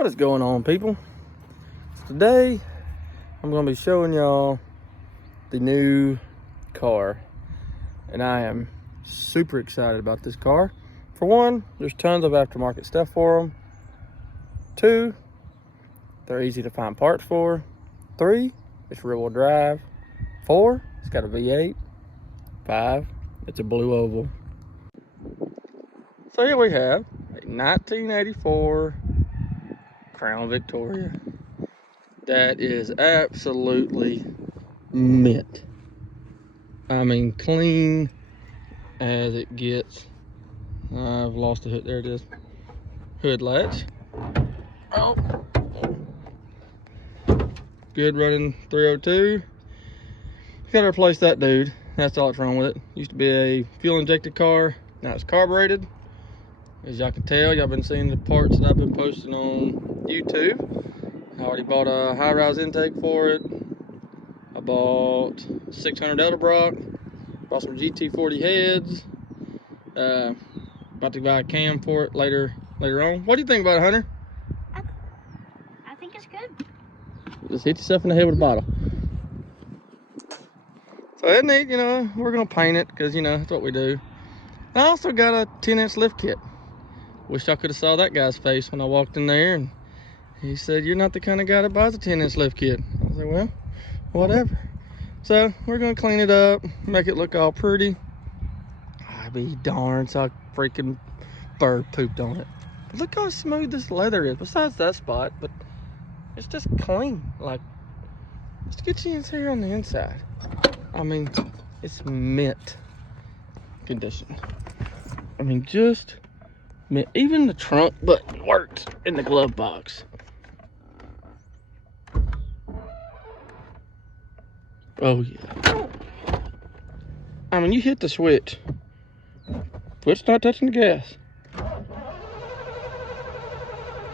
What is going on, people? Today I'm going to be showing y'all the new car, and I am super excited about this car. For one, there's tons of aftermarket stuff for them. Two, they're easy to find parts for. Three, it's rear-wheel drive. Four, it's got a V8. Five, it's a blue oval. So here we have a 1984 Crown Victoria that is absolutely mint. I mean, clean as it gets. I've lost the hood. There it is. Hood latch. Oh, good running 302. Gotta replace that dude. That's all that's wrong with it. Used to be a fuel injected car. Now it's carbureted. As y'all can tell, y'all been seeing the parts that I've been posting on YouTube. I already bought a high-rise intake for it. I bought 600 Edelbrock. Bought some GT40 heads. About to buy a cam for it later on. What do you think about it, Hunter? I think it's good. Just hit yourself in the head with a bottle. So isn't it, we're gonna paint it because that's what we do. I also got a 10-inch lift kit. Wish I could have saw that guy's face when I walked in there, and he said, "You're not the kind of guy that buys a 10-inch lift kit." I said, "Well, whatever." So we're gonna clean it up, make it look all pretty. I'd be darned, so a freaking bird pooped on it. But look how smooth this leather is. Besides that spot, but it's just clean. Like, let's get you in here on the inside. I mean, it's mint condition. I mean, just mint. Even the trunk button works in the glove box. Oh yeah. I mean, you hit the switch. Foot's not touching the gas.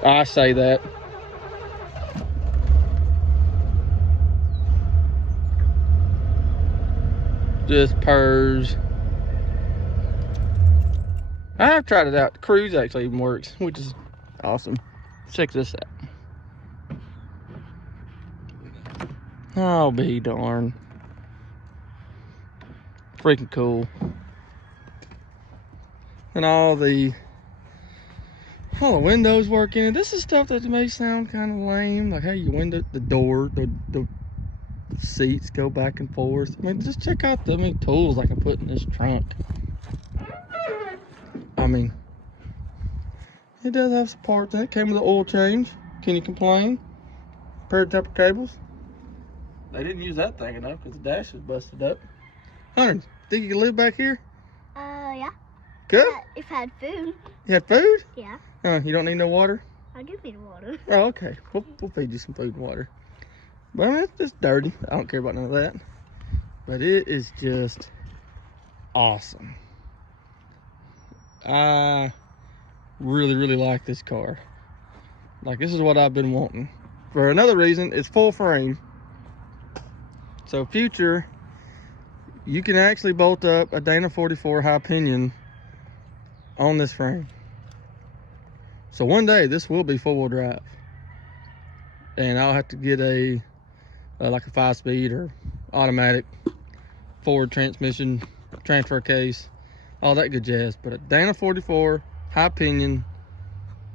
I say that. Just purrs. I've tried it out. The cruise actually even works, which is awesome. Check this out. I'll be darned. Freaking cool. And all the windows work in it. This is stuff that may sound kind of lame, like how you window the door, the seats go back and forth. I mean, just check out the many tools I can put in this trunk. I mean, it does have some parts in it. Came with an oil change. Can you complain? Pair of temper cables. They didn't use that thing enough because the dash was busted up. Hunter, think you can live back here? Yeah. Good? If I had food. You had food? Yeah. You don't need no water? I do need water. Oh, okay. We'll feed you some food and water. But I mean, it's just dirty. I don't care about none of that. But it is just awesome. I really, really like this car. Like, this is what I've been wanting. For another reason, it's full frame. So future, you can actually bolt up a Dana 44 high pinion on this frame. So one day this will be four-wheel drive, and I'll have to get a like a 5-speed or automatic forward transmission, transfer case, all that good jazz. But a Dana 44 high pinion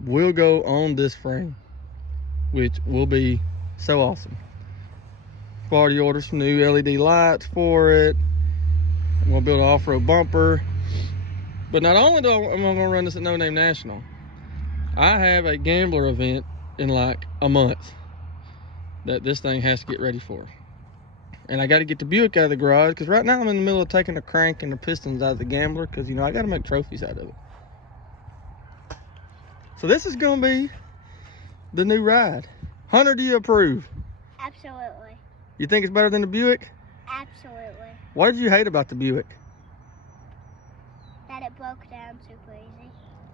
will go on this frame, which will be so awesome. I've already ordered some new LED lights for it. I'm gonna build an off-road bumper. But not only am I gonna run this at No Name National, I have a gambler event in like a month that this thing has to get ready for. And I got to get the Buick out of the garage because right now I'm in the middle of taking the crank and the pistons out of the gambler because I got to make trophies out of it. So this is gonna be the new ride. Hunter, do you approve? Absolutely. You think it's better than the Buick? Absolutely. What did you hate about the Buick? That it broke down super easy.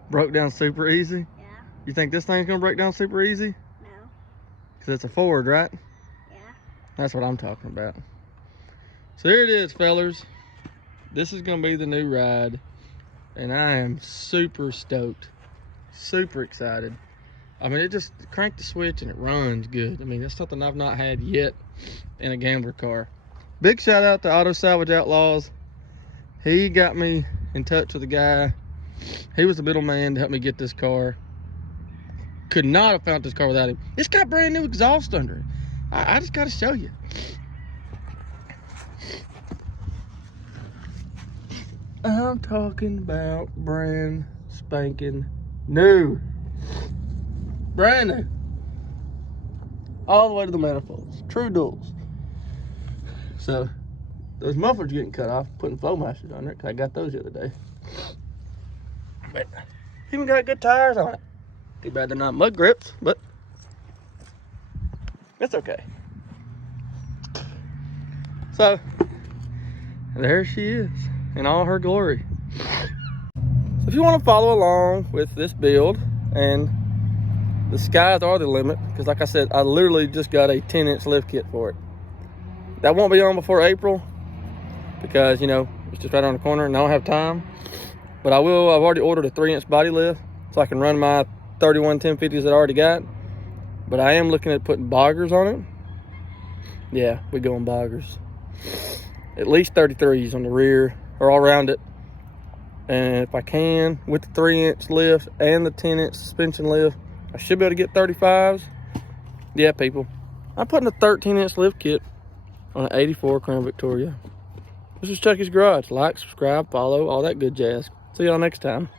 Broke down super easy? Yeah. You think this thing's gonna break down super easy? No. Because it's a Ford, right? Yeah. That's what I'm talking about. So here it is, fellers. This is gonna be the new ride, and I am super stoked, super excited. I mean, it just crank the switch and it runs good. I mean, that's something I've not had yet in a gambler car. Big shout out to Auto Salvage Outlaws. He got me in touch with a guy. He was the middleman to help me get this car. Could not have found this car without him. It's got brand new exhaust under it. I just got to show you. I'm talking about brand spanking new. Brand new. All the way to the manifolds. True duals. So, those mufflers getting cut off, putting flow masters on it, because I got those the other day. But, even got good tires on it. Too bad they're not mud grips, but it's okay. So, there she is in all her glory. So if you want to follow along with this build, and the skies are the limit, because like I said, I literally just got a 10-inch lift kit for it. That won't be on before April, because, you know, it's just right around the corner and I don't have time. But I've already ordered a 3-inch body lift, so I can run my 31 1050s that I already got. But I am looking at putting boggers on it. Yeah, we going boggers. At least 33s on the rear or all around it. And if I can, with the 3-inch lift and the 10-inch suspension lift, I should be able to get 35s. Yeah, people, I'm putting a 13-inch lift kit on an 84 Crown Victoria. This is Chucky's Garage. Like, subscribe, follow, all that good jazz. See y'all next time.